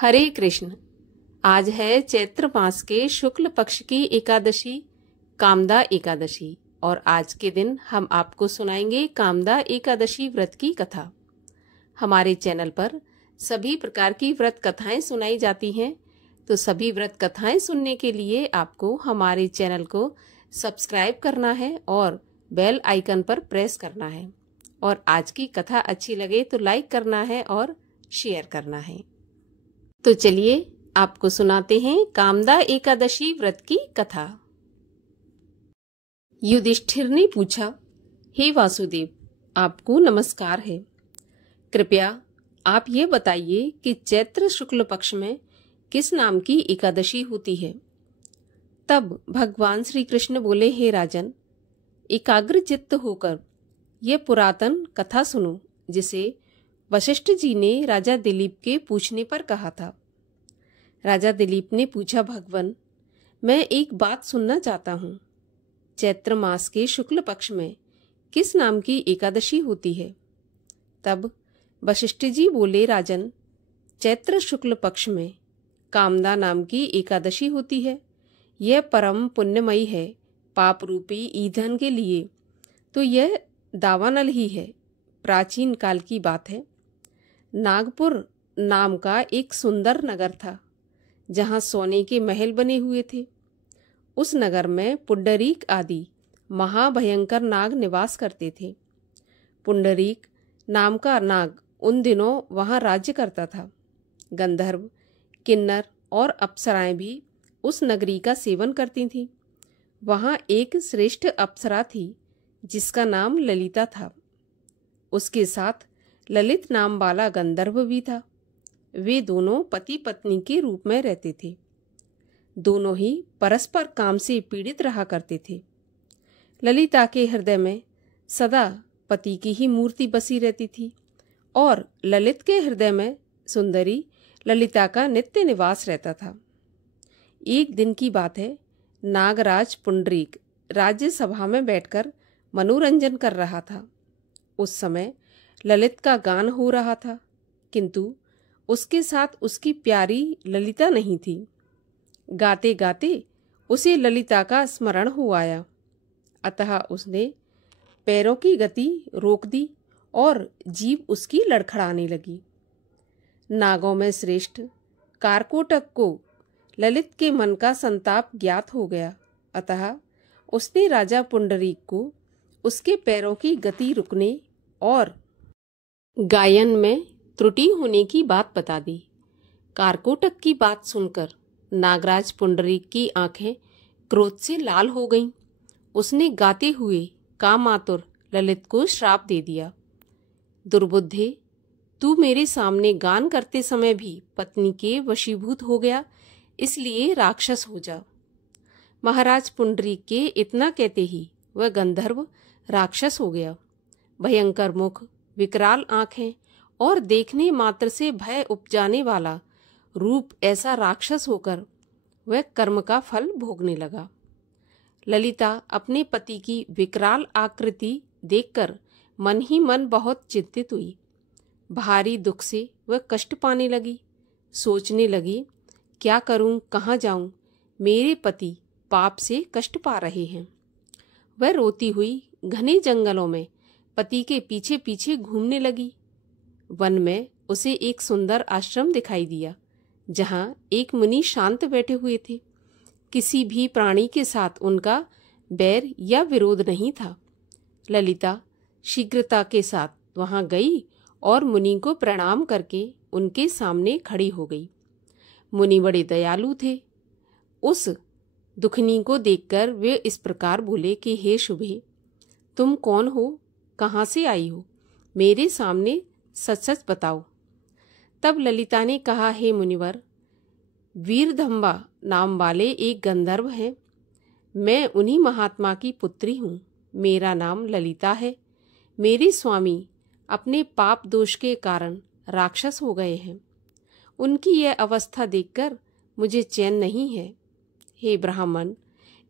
हरे कृष्ण। आज है चैत्र मास के शुक्ल पक्ष की एकादशी, कामदा एकादशी। और आज के दिन हम आपको सुनाएंगे कामदा एकादशी व्रत की कथा। हमारे चैनल पर सभी प्रकार की व्रत कथाएं सुनाई जाती हैं, तो सभी व्रत कथाएं सुनने के लिए आपको हमारे चैनल को सब्सक्राइब करना है और बेल आइकन पर प्रेस करना है। और आज की कथा अच्छी लगे तो लाइक करना है और शेयर करना है। तो चलिए आपको सुनाते हैं कामदा एकादशी व्रत की कथा। युधिष्ठिर ने पूछा, हे वासुदेव, आपको नमस्कार है। कृपया आप ये बताइए कि चैत्र शुक्ल पक्ष में किस नाम की एकादशी होती है। तब भगवान श्री कृष्ण बोले, हे राजन, एकाग्र चित्त होकर यह पुरातन कथा सुनो, जिसे वशिष्ठ जी ने राजा दिलीप के पूछने पर कहा था। राजा दिलीप ने पूछा, भगवन, मैं एक बात सुनना चाहता हूँ। चैत्र मास के शुक्ल पक्ष में किस नाम की एकादशी होती है। तब वशिष्ठ जी बोले, राजन, चैत्र शुक्ल पक्ष में कामदा नाम की एकादशी होती है। यह परम पुण्यमयी है पाप रूपी ईंधन के लिए। तो यह दावानल ही है। प्राचीन काल की बात है। नागपुर नाम का एक सुंदर नगर था, जहाँ सोने के महल बने हुए थे। उस नगर में पुंडरीक आदि महाभयंकर नाग निवास करते थे। पुंडरीक नाम का नाग उन दिनों वहाँ राज्य करता था। गंधर्व, किन्नर और अप्सराएं भी उस नगरी का सेवन करती थीं। वहाँ एक श्रेष्ठ अप्सरा थी जिसका नाम ललिता था। उसके साथ ललित नाम वाला गंधर्व भी था। वे दोनों पति पत्नी के रूप में रहते थे। दोनों ही परस्पर काम से पीड़ित रहा करते थे। ललिता के हृदय में सदा पति की ही मूर्ति बसी रहती थी और ललित के हृदय में सुंदरी ललिता का नित्य निवास रहता था। एक दिन की बात है। नागराज पुंडरीक राज्यसभा में बैठकर मनोरंजन कर रहा था। उस समय ललित का गान हो रहा था, किंतु उसके साथ उसकी प्यारी ललिता नहीं थी। गाते गाते उसे ललिता का स्मरण हो आया। अतः उसने पैरों की गति रोक दी और जीभ उसकी लड़खड़ाने लगी। नागों में श्रेष्ठ कारकोटक को ललित के मन का संताप ज्ञात हो गया। अतः उसने राजा पुंडरीक को उसके पैरों की गति रुकने और गायन में त्रुटि होने की बात बता दी। कारकोटक की बात सुनकर नागराज पुंडरीक की आंखें क्रोध से लाल हो गईं। उसने गाते हुए कामातुर ललित को श्राप दे दिया, दुर्बुद्धे, तू मेरे सामने गान करते समय भी पत्नी के वशीभूत हो गया, इसलिए राक्षस हो जा। महाराज पुंडरीक के इतना कहते ही वह गंधर्व राक्षस हो गया। भयंकर मुख, विकराल आंखें और देखने मात्र से भय उपजाने वाला रूप ऐसा राक्षस होकर वह कर्म का फल भोगने लगा। ललिता अपने पति की विकराल आकृति देखकर मन ही मन बहुत चिंतित हुई। भारी दुख से वह कष्ट पाने लगी। सोचने लगी, क्या करूं, कहाँ जाऊं, मेरे पति पाप से कष्ट पा रहे हैं। वह रोती हुई घने जंगलों में पति के पीछे पीछे घूमने लगी। वन में उसे एक सुंदर आश्रम दिखाई दिया, जहाँ एक मुनि शांत बैठे हुए थे। किसी भी प्राणी के साथ उनका बैर या विरोध नहीं था। ललिता शीघ्रता के साथ वहां गई और मुनि को प्रणाम करके उनके सामने खड़ी हो गई। मुनि बड़े दयालु थे। उस दुखनी को देखकर वे इस प्रकार बोले कि हे शुभे, तुम कौन हो, कहाँ से आई हो, मेरे सामने सच सच बताओ। तब ललिता ने कहा, हे मुनिवर, वीरधम्बा नाम वाले एक गंधर्व हैं। मैं उन्हीं महात्मा की पुत्री हूँ। मेरा नाम ललिता है। मेरे स्वामी अपने पाप दोष के कारण राक्षस हो गए हैं। उनकी यह अवस्था देखकर मुझे चैन नहीं है। हे ब्राह्मण,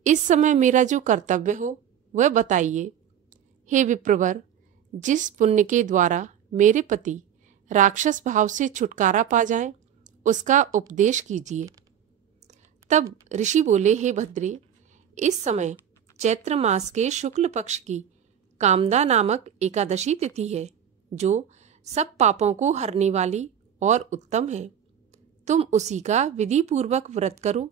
इस समय मेरा जो कर्तव्य हो वह बताइए। हे विप्रवर, जिस पुण्य के द्वारा मेरे पति राक्षस भाव से छुटकारा पा जाएं उसका उपदेश कीजिए। तब ऋषि बोले, हे भद्रे, इस समय चैत्र मास के शुक्ल पक्ष की कामदा नामक एकादशी तिथि है, जो सब पापों को हरने वाली और उत्तम है। तुम उसी का विधि पूर्वक व्रत करो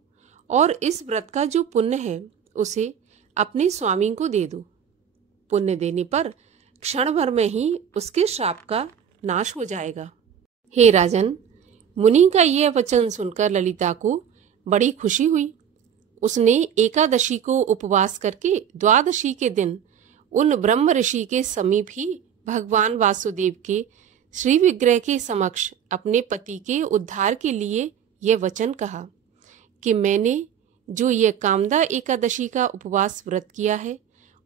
और इस व्रत का जो पुण्य है उसे अपने स्वामी को दे दो। पुण्य देने पर क्षण भर में ही उसके श्राप का नाश हो जाएगा। हे राजन, मुनि का यह वचन सुनकर ललिता को बड़ी खुशी हुई। उसने एकादशी को उपवास करके द्वादशी के दिन उन ब्रह्म ऋषि के समीप ही भगवान वासुदेव के श्री विग्रह के समक्ष अपने पति के उद्धार के लिए यह वचन कहा कि मैंने जो यह कामदा एकादशी का उपवास व्रत किया है,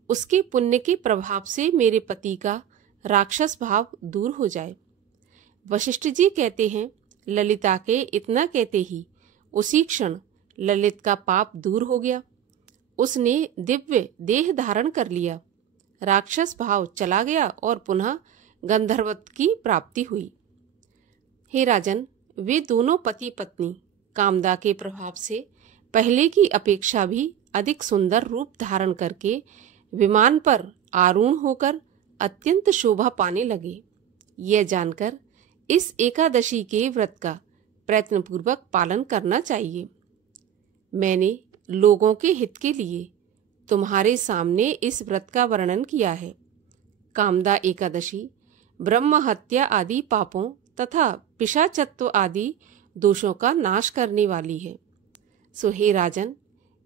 उसके पुण्य के प्रभाव से मेरे पति का राक्षस भाव दूर हो जाए। वशिष्ठ जी कहते हैं, ललिता के इतना कहते ही उसी क्षण ललित का पाप दूर हो गया। उसने दिव्य देह धारण कर लिया, राक्षस भाव चला गया और पुनः गंधर्वत्व की प्राप्ति हुई। हे राजन, वे दोनों पति पत्नी कामदा के प्रभाव से पहले की अपेक्षा भी अधिक सुंदर रूप धारण करके विमान पर आरूढ़ होकर अत्यंत शोभा पाने लगे। यह जानकर इस एकादशी के व्रत का प्रयत्नपूर्वक पालन करना चाहिए। मैंने लोगों के हित के लिए तुम्हारे सामने इस व्रत का वर्णन किया है। कामदा एकादशी ब्रह्म हत्या आदि पापों तथा पिशाचत्व आदि दोषों का नाश करने वाली है। सो हे राजन,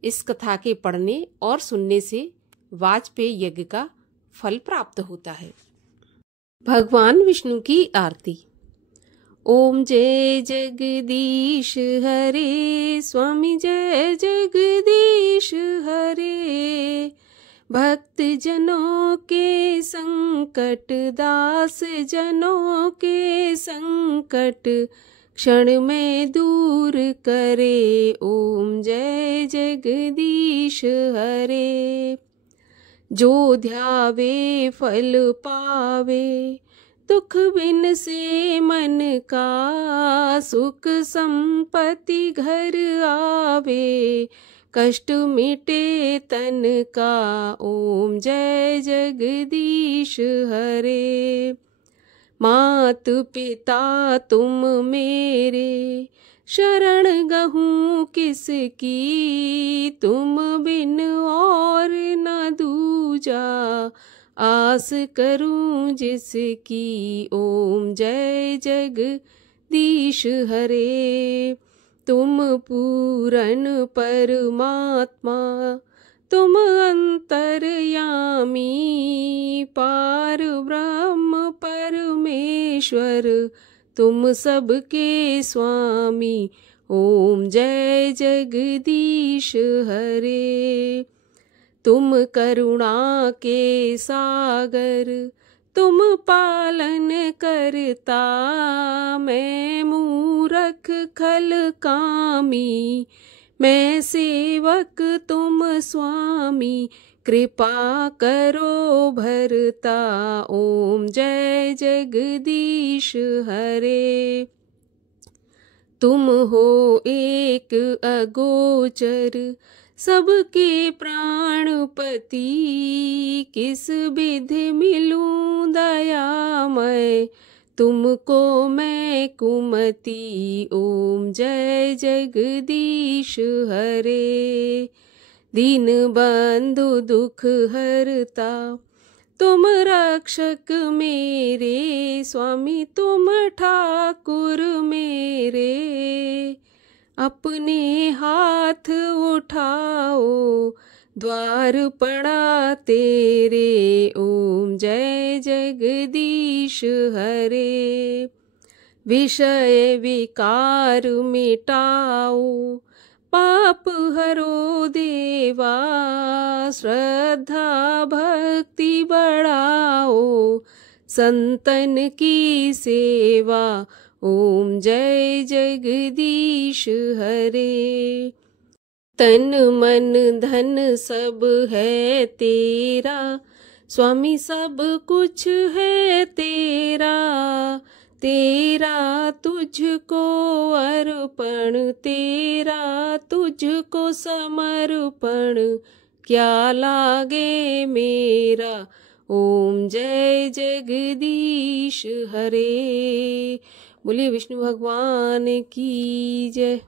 इस कथा के पढ़ने और सुनने से वाजपेयी यज्ञ का फल प्राप्त होता है। भगवान विष्णु की आरती। ओम जय जगदीश हरे, स्वामी जय जगदीश हरे। भक्त जनों के संकट, दास जनों के संकट क्षण में दूर करे। ओम जय जगदीश हरे। जो ध्यावे फल पावे, दुख बिन से मन का सुख संपत्ति घर आवे। कष्ट मिटे तन का। ओम जय जगदीश हरे। मात पिता तुम मेरे, शरण गहूँ किसकी। तुम बिन और न दूजा, आस करूं जिसकी। ओम जय जगदीश हरे। तुम पूरन परमात्मा, तुम अंतर्यामी। पार ब्रह्म परमेश्वर, तुम सबके स्वामी। ओम जय जगदीश हरे। तुम करुणा के सागर, तुम पालन करता। मैं मूरख खल कामी, मैं सेवक तुम स्वामी। कृपा करो भरता। ओम जय जगदीश हरे। तुम हो एक अगोचर, सबके प्राणपति। किस विधि मिलूं दयामय, तुमको मैं कुमति। ओम जय जगदीश हरे। दीन बंधु दुख हरता, तुम रक्षक मेरे। स्वामी तुम ठाकुर मेरे। अपने हाथ उठाओ, द्वार पड़ा तेरे। ओम जय जगदीश हरे। विषय विकार मिटाओ, पाप हरो देवा। श्रद्धा भक्ति बढ़ाओ, संतन की सेवा। ओम जय जगदीश हरे। तन मन धन सब है तेरा, स्वामी सब कुछ है तेरा। तेरा तुझको अर्पण समर्पण तेरा, तुझको समर्पण क्या लागे मेरा। ओम जय जगदीश हरे। बोलिए विष्णु भगवान की जय।